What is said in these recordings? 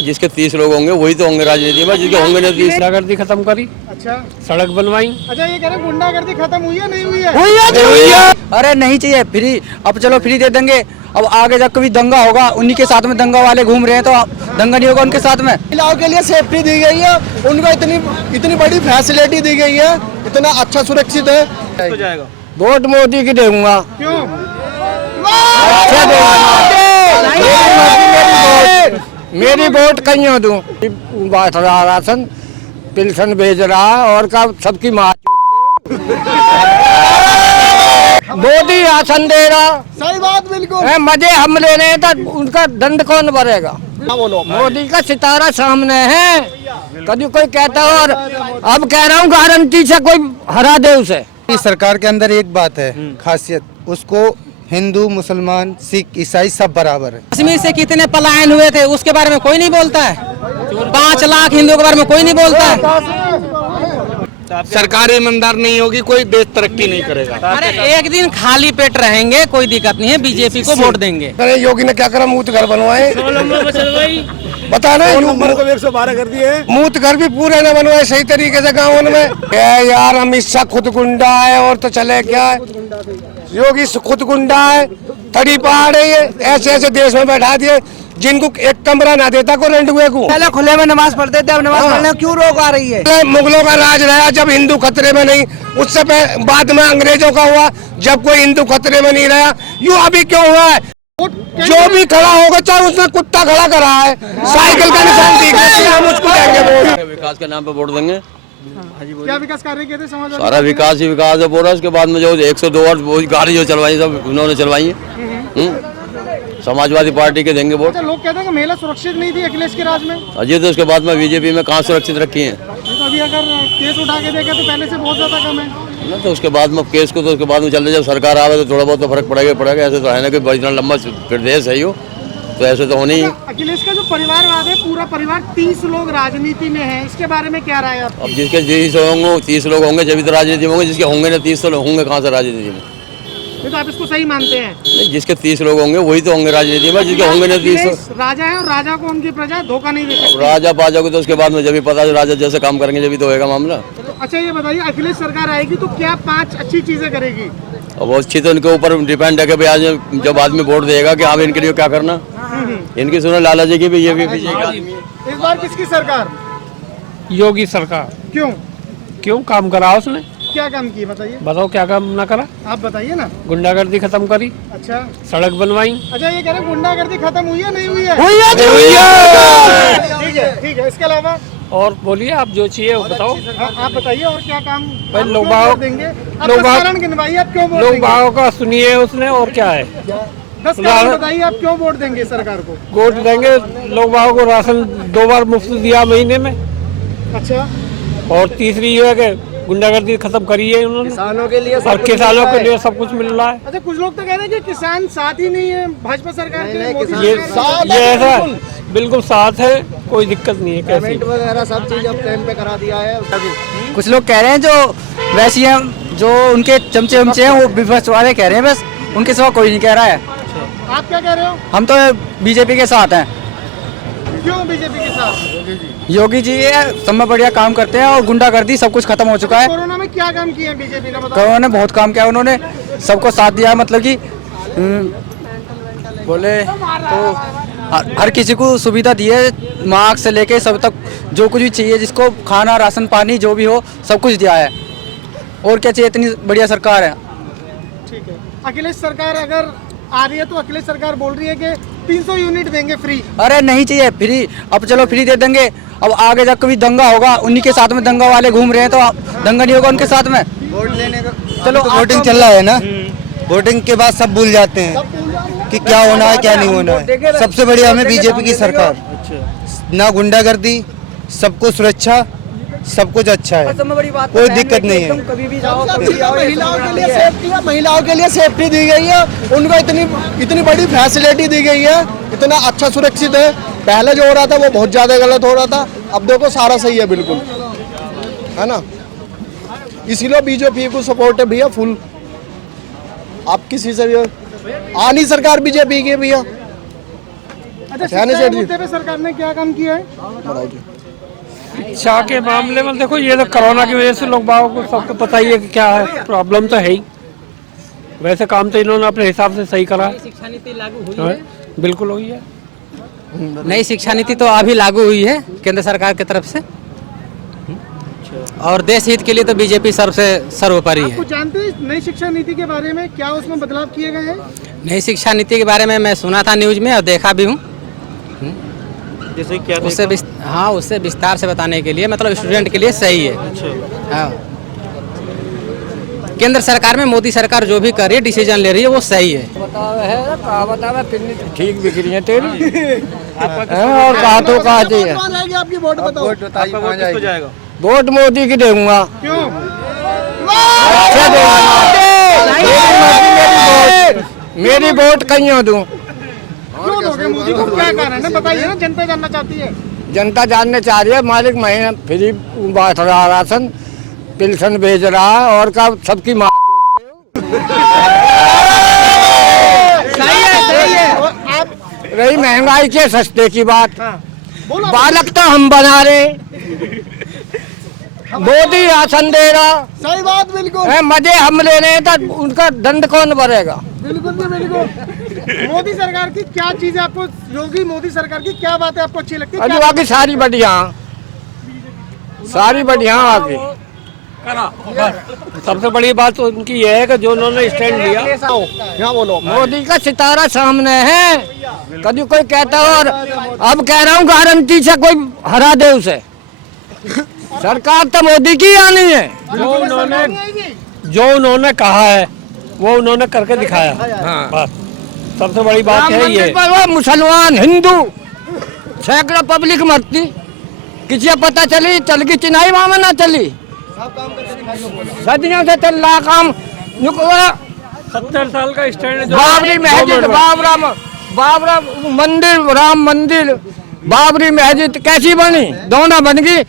जिसके 30 लोग होंगे वही तो होंगे राजनीति में, जिसके होंगे नहीं 30। गुंडागर्दी खत्म करी। अच्छा, सड़क बनवाई। अच्छा, ये कह रहे हैं गुंडागर्दी खत्म हुई है नहीं हुई है? हुई है। अरे नहीं चाहिए फ्री, अब चलो फ्री दे देंगे। अब आगे जब कभी दंगा होगा, उन्हीं के साथ में दंगा वाले घूम रहे हैं तो दंगा नहीं होगा उनके साथ में। महिलाओं के लिए सेफ्टी दी गई है, उनको इतनी बड़ी फैसिलिटी दी गई है, इतना अच्छा सुरक्षित है। हो जाएगा। वोट मोदी की दूंगा। क्यों? अच्छा मेरी वोट कहीं दूं। बात रहा राशन पेंशन भेज रहा है और का सबकी माँ मोदी राशन दे रहा। सही बात, बिल्कुल। मजे हम ले रहे हैं तो उनका दंड कौन भरेगा? मोदी का सितारा सामने है, कभी कोई कहता हो। और अब कह रहा हूँ गारंटी से कोई हरा दे उसे। इस सरकार के अंदर एक बात है खासियत, उसको हिंदू मुसलमान सिख ईसाई सब बराबर है। कश्मीर से कितने पलायन हुए थे उसके बारे में कोई नहीं बोलता है। 5 लाख हिंदुओं के बारे में कोई नहीं बोलता है। सरकार ईमानदार नहीं होगी, कोई देश तरक्की नहीं करेगा। अरे एक दिन खाली पेट रहेंगे, कोई दिक्कत नहीं है, बीजेपी को वोट देंगे। अरे योगी ने क्या करा? मूत घर बनवाए, बता रहे 112 कर दिए। मूत घर भी पूरे न बनवाए सही तरीके से गाँव में। यार अमित शाह खुद गुंडा है और तो चले क्या है? योगी खुद गुंडा है, थड़ी पहाड़ है। ये ऐसे ऐसे देश में बैठा दिए जिनको एक कमरा ना देता को रेंडुए को। पहले खुले में नमाज पढ़ते थे, अब नमाज पढ़ने क्यों रोक आ रही है? मुगलों का राज रहा जब हिंदू खतरे में नहीं, उससे बाद में अंग्रेजों का हुआ जब कोई हिंदू खतरे में नहीं रहा। यूँ अभी क्यों हुआ है? जो भी खड़ा होगा, चाहे उसने कुत्ता खड़ा करा है, साइकिल का निशान दिख रहा है, हम उसको देंगे वोट। विकास के नाम पे वोट देंगे। क्या विकास कार्य किए थे समाज? सारा विकास ही विकास है बोल रहा है। उसके बाद में जो 102 और वो गाड़ी जो चलवाई सब उन्होंने चलवाई है। समाजवादी पार्टी के देंगे वोट। अच्छा, लोग कहते हैं कि महिला सुरक्षित नहीं थी अखिलेश के राज में। अजय तो उसके बाद में बीजेपी में कहाँ सुरक्षित रखी है तो अभी अगर केस उठा के देखे तो पहले से बहुत ज्यादा कम है ना। तो उसके बाद में केस को तो उसके बाद में चल रहे, जब सरकार आवे तो थोड़ा बहुत तो फर्क पड़ेगा। ऐसे तो है ना कि इतना लंबा प्रदेश है यो, तो ऐसे तो होनी ही। अखिलेश का जो परिवारवाद है, पूरा परिवार 30 लोग राजनीति में है, इसके बारे में क्या राय है आपकी? अब जिसके 30 लोग होंगे जब तो राजनीति में होंगे, जिसके होंगे ना 30 तो होंगे कहाँ से राजनीति में? तो आप इसको सही मानते हैं? नहीं, जिसके 30 लोग होंगे वही तो होंगे राजनीति में, जिसके होंगे नहीं 30 तो। राजा है और राजा को उनकी प्रजा धोखा नहीं दे सकती। राजा पाजा को तो उसके बाद में जब भी पता है राजा जैसे काम करेंगे जब भी तो होगा मामला। अच्छा, ये बताइए, अखिलेश सरकार आएगी तो क्या 5 अच्छी चीजें करेगी? अब अच्छी तो उनके ऊपर डिपेंड है कि भाई आज जब आदमी वोट देगा कि हाँ इनके लिए क्या करना। इनकी सुनो लाला जी की भी, ये भी इस बार किसकी सरकार? योगी सरकार। क्यों काम करा उसने? क्या काम किए बताइए? बताओ क्या काम ना करा? आप बताइए ना। गुंडागर्दी खत्म करी। अच्छा, सड़क बनवाई। अच्छा, ये कह रहे हैं गुंडागर्दी खत्म हुई है नहीं हुई है? ठीक है। इसके अलावा और बोलिए आप जो चाहिए वो बताओ। आप बताइए और क्या काम भाई आप लोग क्यों बाग- वोट देंगे? आप लोग 10 बाग- कारण गिनवाइए, आप क्यों वोट लोग देंगे? भाव का सुनिए उसने, और क्या है? 10 कारण बताइए, आप क्यों वोट देंगे सरकार को? वोट देंगे, लोग भाव को राशन 2 बार मुफ्त दिया महीने में। अच्छा, और तीसरी ये है कि गुंडागर्दी खत्म करी है उन्होंने, किसानों के लिए और किसानों के लिए सब कुछ मिल रहा है। अच्छा, कुछ लोग तो कह रहे हैं कि किसान साथ ही नहीं है भाजपा सरकार के। मोदी ये सरकार ऐसा बिल्कुल साथ है, कोई दिक्कत नहीं है। कैसी वगैरह सब चीज अब टाइम पे करा दिया है। कुछ लोग कह रहे हैं जो वैसी हैं, जो उनके चमचे हैं वो विपक्ष वाले कह रहे हैं, बस उनके सिवा कोई नहीं कह रहा है। आप क्या कह रहे हो? हम तो बीजेपी के साथ हैं। क्यों बीजेपी के साथ? योगी जी ये सब में बढ़िया काम करते हैं और गुंडागर्दी सब कुछ खत्म हो चुका है। कोरोना में क्या काम किया बीजेपी ने बताओ? कोरोना ने बहुत काम किया, उन्होंने सबको साथ दिया। मतलब कि बोले तो हर किसी को सुविधा दी है, मास्क से लेके सब तक जो कुछ भी चाहिए, जिसको खाना राशन पानी जो भी हो सब कुछ दिया है। और क्या चाहिए? इतनी बढ़िया सरकार है। ठीक है। अखिलेश सरकार अगर आ रही है तो अखिलेश सरकार बोल रही है कि 300 यूनिट देंगे फ्री। अरे नहीं चाहिए फ्री, अब चलो फ्री दे देंगे। अब आगे जब कभी दंगा होगा, उन्हीं के साथ में दंगा वाले घूम रहे हैं तो दंगा नहीं होगा उनके साथ में। वोट लेने का चलो वोटिंग चल रहा है ना, वोटिंग के बाद सब भूल जाते हैं कि क्या होना है क्या नहीं होना है। सबसे बढ़िया हमें बीजेपी की सरकार, ना गुंडागर्दी, सबको सुरक्षा, सब कुछ अच्छा है, कोई दिक्कत नहीं है। कभी भी जाओ, महिलाओं के लिए सेफ्टी है, महिलाओं के लिए सेफ्टी दी गई है, उनको इतनी बड़ी फैसिलिटी दी गई है, इतना अच्छा सुरक्षित है। पहले जो हो रहा था वो बहुत ज्यादा गलत हो रहा था, अब देखो सारा सही है बिल्कुल, है ना। इसीलिए बीजेपी को सपोर्ट है भैया फुल। आप किसी से भी आनी सरकार बीजेपी की भैया, अच्छा, है ना शिक्षा सेठ के जी? मुद्दे पे सरकार ने क्या काम किया है? शिक्षा के मामले में देखो, ये तो कोरोना की वजह से लोग बागों को सबको पता ही है कि क्या है, प्रॉब्लम तो है ही। वैसे काम तो इन्होंने अपने हिसाब से सही करा। शिक्षा नीति लागू हुई है? बिल्कुल हुई है। नई शिक्षा नीति तो अभी लागू हुई है केंद्र सरकार की तरफ से, और देश हित के लिए तो बीजेपी सबसे सर्वोपरि आपको है। जानते हैं नई शिक्षा नीति के बारे में, क्या उसमें बदलाव किए गए हैं? नई शिक्षा नीति के बारे में मैं सुना था न्यूज में और देखा भी हूँ। जैसे क्या हाँ, उससे विस्तार से बताने के लिए, मतलब स्टूडेंट के लिए सही है। हाँ, केंद्र सरकार में मोदी सरकार जो भी कर रही है, डिसीजन ले रही है, वो सही है। ठीक बिक रही है तेरी आपका और कहा तो कहा है। कौन रहेगी आपकी वोट बताओ? वोट किसको जाएगा? वोट मोदी की दूंगा। क्यों? मेरी वोट कहीं दूं। क्यों दोगे मोदी को? क्या कारण है बताइए ना, जनता जानना चाहती है। जनता जानने चाह रही है, मालिक महीना फ्री बांट रहा, राशन पेंशन भेज रहा है, और का सबकी माँ सही है। आप रही महंगाई के सस्ते की बात। बोलो। बालक तो हम बना रहे, मोदी राशन दे रहा सही बात, बिल्कुल है, मजे हम ले रहे हैं, तो उनका दंड कौन भरेगा? बिल्कुल जी, बिल्कुल। मोदी सरकार की क्या चीज है आपको, योगी मोदी सरकार की क्या बात है आपको अच्छी लगती है? अरे क्या बाकी सारी बढ़िया आगे। सबसे बड़ी बात तो उनकी ये है कि जो उन्होंने स्टैंड लिया, यहाँ बोलो। मोदी का सितारा सामने है, कभी कोई कहता हो, और अब कह रहा हूँ गारंटी से कोई हरा दे उसे। सरकार तो मोदी की आनी है। जो उन्होंने कहा है वो उन्होंने करके दिखाया। हाँ, बस सबसे बड़ी बात राम है ये। मंदिर पर वो मुसलमान हिंदू सैकड़ों पब्लिक मरती, किसी को पता चल की चिनाई वहां में ना चली, सदियों से चल रहा काम। 70 साल का स्टैंड बाबरी मस्जिद, बाबरा मंदिर, राम मंदिर, बाबरी मस्जिद कैसी बनी? दोनों बन गई,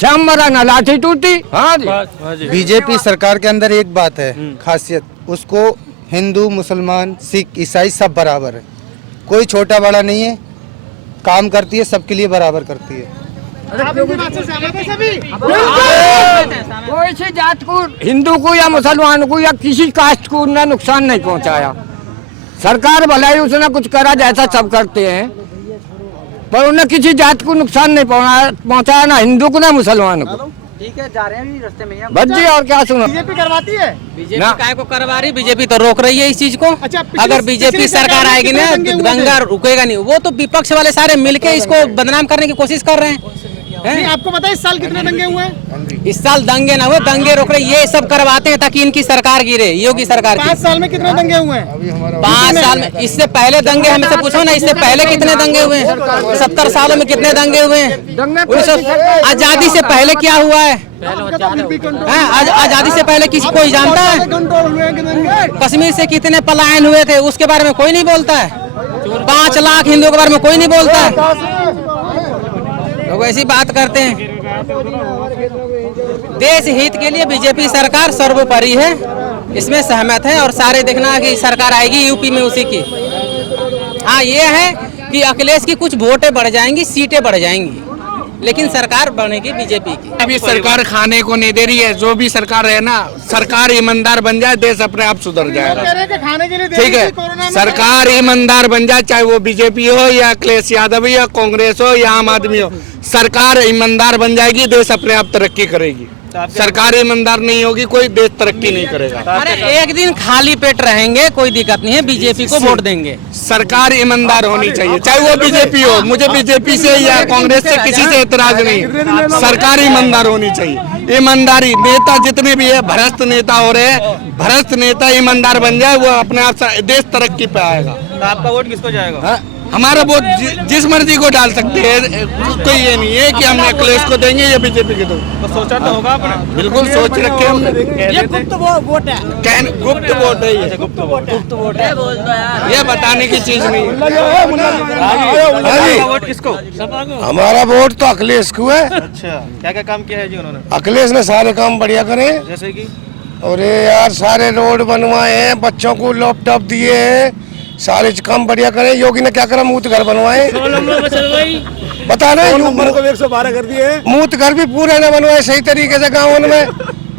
श्याम मरा ना लाठी टूटी। हाँ जी। बीजेपी सरकार के अंदर एक बात है खासियत, उसको हिंदू मुसलमान सिख ईसाई सब बराबर है, कोई छोटा बड़ा नहीं है, काम करती है, सबके लिए बराबर करती है। आप इनकी बात से सहमत हैं सभी? कोई सी जात को, हिंदू को या मुसलमान को या किसी कास्ट को उन्हें नुकसान नहीं पहुंचाया। सरकार भलाई उसने कुछ करा जैसा सब करते हैं, पर उन्हें किसी जात को नुकसान नहीं पहुंचाया, ना हिंदू को ना मुसलमान को। ठीक है, जा रहे हैं रास्ते में। बच्ची और क्या सुनो, बीजेपी करवाती है? बीजेपी काय को करवा रही, बीजेपी तो रोक रही है इस चीज को। अच्छा, अगर बीजेपी सरकार आएगी ना, दंगा रुकेगा नहीं। वो तो विपक्ष वाले सारे मिलके इसको बदनाम करने की कोशिश कर रहे हैं। नहीं, आपको पता है इस साल कितने दंगे हुए हैं? इस साल दंगे ना हुए, दंगे रोक रहे, ये सब करवाते हैं ताकि इनकी सरकार गिरे, योगी सरकार की। 5 साल में कितने दंगे हुए हैं? 5 साल में, इससे पहले दंगे हमसे पूछो ना, इससे पहले कितने दंगे हुए हैं? 70 सालों में कितने दंगे हुए हैं? आजादी से पहले क्या हुआ है? आजादी से पहले किसी कोई जानता है? कंट्रोल हुए कि दंगे? कश्मीर से कितने पलायन हुए थे, उसके बारे में कोई नहीं बोलता है। 5 लाख हिंदुओं के बारे में कोई नहीं बोलता है। लोग ऐसी बात करते हैं। देश हित के लिए बीजेपी सरकार सर्वोपरि है, इसमें सहमत है। और सारे देखना कि सरकार आएगी यूपी में उसी की। हाँ, ये है कि अखिलेश की कुछ वोटें बढ़ जाएंगी, सीटें बढ़ जाएंगी, लेकिन सरकार बनेगी बीजेपी की। अभी सरकार खाने को नहीं दे रही है, जो भी सरकार है ना, सरकार ईमानदार बन जाए, देश अपने आप सुधर लोग जाएगा। कह रहे हैं कि खाने के लिए दे ठीक रही है, थी कोरोना में। सरकार ईमानदार बन जाए, चाहे वो बीजेपी हो या अखिलेश यादव या कांग्रेस हो या आम आदमी हो, सरकार ईमानदार बन जाएगी, देश अपने आप तरक्की करेगी। सरकार ईमानदार नहीं होगी, कोई देश तरक्की नहीं करेगा। अरे एक दिन खाली पेट रहेंगे, कोई दिक्कत नहीं है, बीजेपी को वोट देंगे। सरकार ईमानदार होनी चाहिए, चाहे वो बीजेपी हो। मुझे बीजेपी से या कांग्रेस से किसी से एतराज नहीं, सरकार ईमानदार होनी चाहिए। ईमानदारी, नेता जितने भी है भ्रष्ट नेता हो रहे हैं, भ्रष्ट नेता ईमानदार बन जाए, वो अपने आप देश तरक्की पे आएगा। तो आपका वोट किसको जाएगा? हमारा वोट जिस मर्जी को डाल सकते हैं, कोई ये नहीं है कि हमने अखिलेश को देंगे या बीजेपी को देंगे। तो सोचा तो होगा आपने? बिल्कुल सोच रखे हमने। ये गुप्त वोट है। गुप्त वोट है ये, गुप्त वोट है। ये बताने की चीज नहीं है। आपका वोट किसको? हमारा वोट तो अखिलेश को है। अच्छा, क्या क्या काम किया है जी उन्होंने? अखिलेश ने सारे काम बढ़िया करे। जैसे कि और ये यार सारे रोड बनवाए हैं, बच्चों को लैपटॉप दिए हैं, सारे काम बढ़िया करे। योगी ने क्या करा, मूत घर बनवाए, बता रहे नंबर को 112 कर दिए। मूत घर भी पूरे न बनवाए सही तरीके से गाँव में,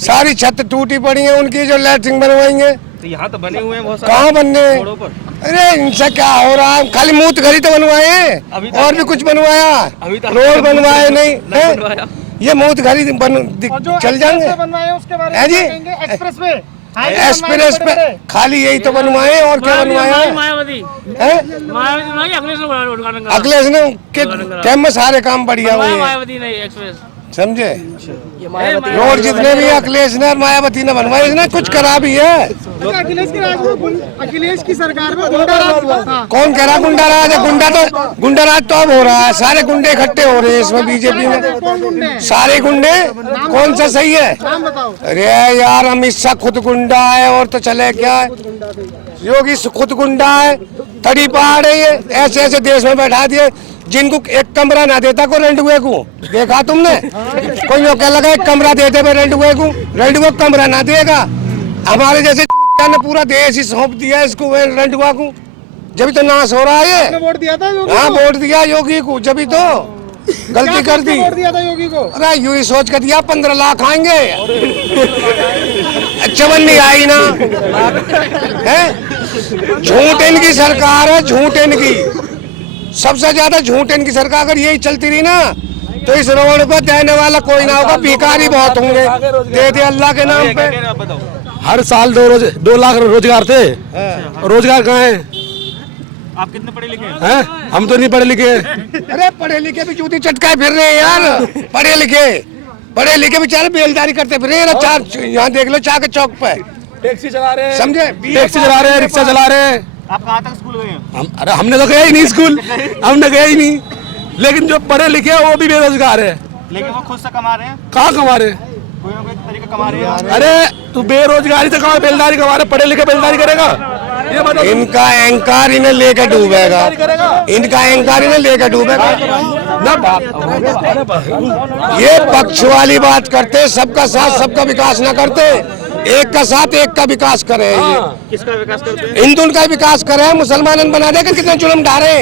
सारी छत टूटी पड़ी है उनकी, जो लैट्रिन बनवाएंगे। तो यहाँ तो बने हुए हैं बहुत सारे कहाँ बनने, रोडों पर। अरे इनसे क्या हो रहा है, खाली मूत घर ही तो बनवाए, और भी कुछ बनवाया, रोड बनवाए नहीं है? ये मूत घर ही चल जाएंगे। उसके बारे में जी एक्सप्रेस वे, एक्सप्रेस पे खाली यही तो बनवाए, और क्या बनवाया है? अखिलेश ने कैम में सारे काम बढ़िया हुए, समझे? रोड जितने भी अखिलेश ने और मायावती ने बनवाए, इसने कुछ करा भी है। अखिलेश की सरकार में गुंडा राज हुआ था। कौन कह रहा गुंडा राज है? गुंडा राज तो अब हो रहा है, सारे गुंडे इकट्ठे हो रहे हैं इसमें बीजेपी में, सारे गुंडे। कौन सा सही है? नाम बताओ। अरे यार अमित शाह खुद गुंडा है, और तो चले क्या है, योगी खुद गुंडा है, तड़ी पहाड़ है, ये ऐसे ऐसे देश में बैठा दिए जिनको एक कमरा ना देता को रेंडुए को, देखा तुमने? कोई यो क्या लगा एक कमरा देते हुए रेंडुए कमरा ना देगा। हमारे जैसे ने पूरा देश ही सौंप दिया इसको, रेंडुआ को, जब तो नाश हो रहा है ये। वोट दिया था योगी? हाँ वोट दिया योगी को, जब तो गलती कर दी। वोट दिया था योगी को? अरे यू ही सोच कर दिया 15 लाख आएंगे, चवन नहीं आई ना है। झूठ इनकी सरकार है, झूठ इनकी, सबसे ज्यादा झूठ इनकी सरकार। अगर यही चलती रही ना तो इस रोड पर देने वाला कोई ना होगा, भिखारी बहुत होंगे। दे दे अल्लाह के नाम पे। हर साल 2 लाख रोजगार थे, रोजगार कहाँ है? आप कितने पढ़े लिखे हैं? हम तो नहीं पढ़े लिखे। अरे पढ़े लिखे भी जूती चटकाए फिर रहे हैं यार, पढ़े लिखे बेचारे बेलदारी करते फिर रहे हैं। चार यहाँ देख लो, चाह के चौक पे टैक्सी चला रहे हैं, समझे? टैक्सी चला रहे हैं, रिक्शा चला रहे हैं। आप कहाँ तक स्कूल गए हैं? अरे हमने तो गया ही नहीं स्कूल, हमने गया ही नहीं। लेकिन जो पढ़े लिखे हैं वो भी बेरोजगार है। लेकिन वो खुद से कमा रहे हैं, कहाँ कमा रहे? कोई ना कोई तरीका कमा रहे हैं। अरे तू बेरोजगारी से कमा, बेलदारी कमा रहे, पढ़े लिखे बेलदारी करेगा? ये बताओ। इनका अहंकार इन्हें लेकर डूबेगा, इनका अहंकार इन्हें लेकर डूबेगा ना। ये पक्ष वाली बात करते, सबका साथ सबका विकास ना करते, एक का साथ एक का विकास करे। ये किसका विकास करते हैं? हिंदू का विकास करे, मुसलमान बना देकर कितने जुल्म ढारे।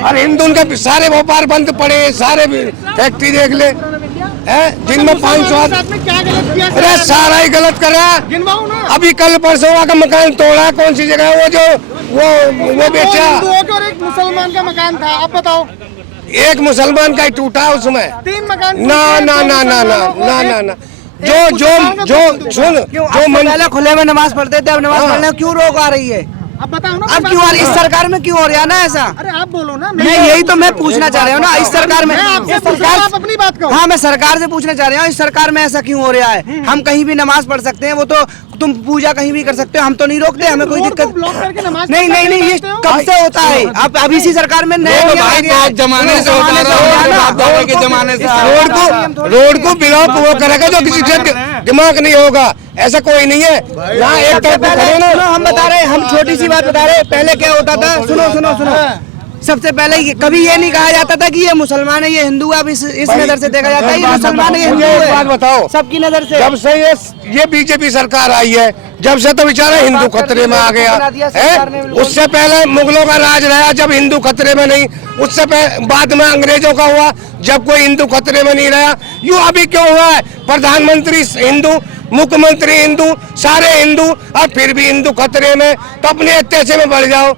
और हिंदू का सारे व्यापार बंद पड़े, सारे फैक्ट्री देख ले जिनमें 500 क्या गलत किया? अरे सारा ही गलत करा। गिनवाओ ना। अभी कल परसों का मकान तोड़ा, कौन सी जगह वो जो वो बेचा? हिंदुओं का और एक मुसलमान का मकान था, अब बताओ। एक मुसलमान का ही टूटा उसमें। 3 मकान। ना ना ना ना ना ना ना ना जो सुन, जो पहले खुले में नमाज पढ़ते थे, अब नमाज पढ़ने में क्यों रोक आ रही है? अब बताओ ना। अब क्यों इस सरकार में क्यों हो रहा है ना ऐसा? अरे आप बोलो ना। मैं यही तो मैं पूछना चाह रहा हूँ ना, इस सरकार में आप अपनी बात करो। हाँ मैं सरकार से पूछना चाह रहा हूँ, इस सरकार में ऐसा क्यों हो रहा है? हम कहीं भी नमाज पढ़ सकते हैं, वो तो तुम पूजा कहीं भी कर सकते हो, हम तो नहीं रोकते, हमें कोई दिक्कत नहीं। ये कब से होता है? अब इसी सरकार में नए जमाने से होता रहा, के जमाने से। रोड को ब्लॉक वो करेगा जो किसी का दिमाग नहीं होगा, ऐसा कोई नहीं है। यहाँ एक तरफ खड़े ना, हम बता रहे, हम छोटी सी बात बता रहे। पहले क्या होता था, सुनो। सबसे पहले कभी ये नहीं कहा जाता था कि ये मुसलमान है, ये हिंदू है। अब इस नजर से देखा जाता है ये मुसलमान है, ये हिंदू है। बात बताओ, सबकी नजर से जब से ये बीजेपी सरकार आई है, जब से तो बेचारा हिंदू खतरे में आ गया है। उससे पहले मुगलों का राज रहा, जब हिंदू खतरे में नहीं। उससे बाद में अंग्रेजों का हुआ, जब कोई हिंदू खतरे में नहीं रहा। यूँ अभी क्यों हुआ है? प्रधानमंत्री हिंदू, मुख्यमंत्री हिंदू, सारे हिंदू, और फिर भी हिंदू खतरे में। तो अपने अत्याचार में बढ़ जाओ,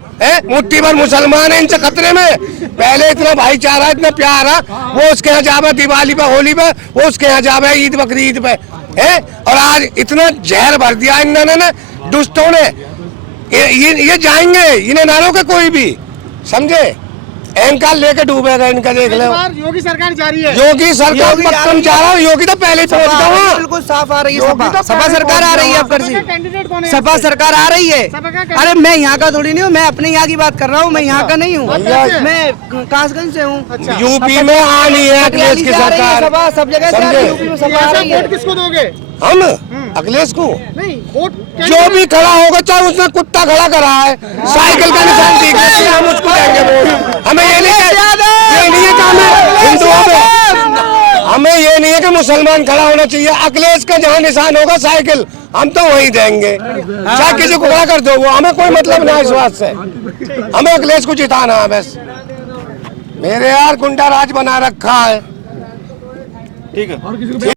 मुट्ठी भर मुसलमान है इनसे खतरे में। पहले इतना भाईचारा, इतना प्यार है, वो उसके यहाँ जावे दिवाली पे, होली पे, वो उसके यहाँ जावे ईद बकरीद पे, है। और आज इतना जहर भर दिया इन्होंने ना, दुष्टों ने। ये जाएंगे, इन्हें ना रोके कोई भी, समझे? अहंकार लेके डूबेगा इनका, देख लो। योगी सरकार जा रही है, योगी सरकार पक्कम जा रहा है। योगी तो पहले पहुंच गया, बिल्कुल साफ आ रही है। सपा सरकार आ रही है, अब कैंडिडेट कौन है? सपा सरकार आ रही है। अरे मैं यहाँ का थोड़ी नहीं हूँ, मैं अपने यहाँ की बात कर रहा हूँ, मैं यहाँ का नहीं हूँ, मैं कासगंज से हूँ। यूपी में आनी है अखिलेश की सरकार, सब जगह से यूपी में सपा आ रही है। वोट किसको दोगे? हम अखिलेश को नहीं, वोट जो भी खड़ा होगा, चाहे उसने कुत्ता खड़ा करा है, साइकिल का निशान दिख रहा है, हम उसको देंगे वोट। हमें ये नहीं है कि हमें हिंदुओं में, हमें ये नहीं है कि मुसलमान खड़ा होना चाहिए। अखिलेश का जहाँ निशान होगा साइकिल, हम तो वही देंगे, चाहे किसी को खड़ा कर दो, वो हमें कोई मतलब नहीं इस बात से। हमें अखिलेश को जिताना है बस। मेरे यार गुंडा राज बना रखा है। ठीक है।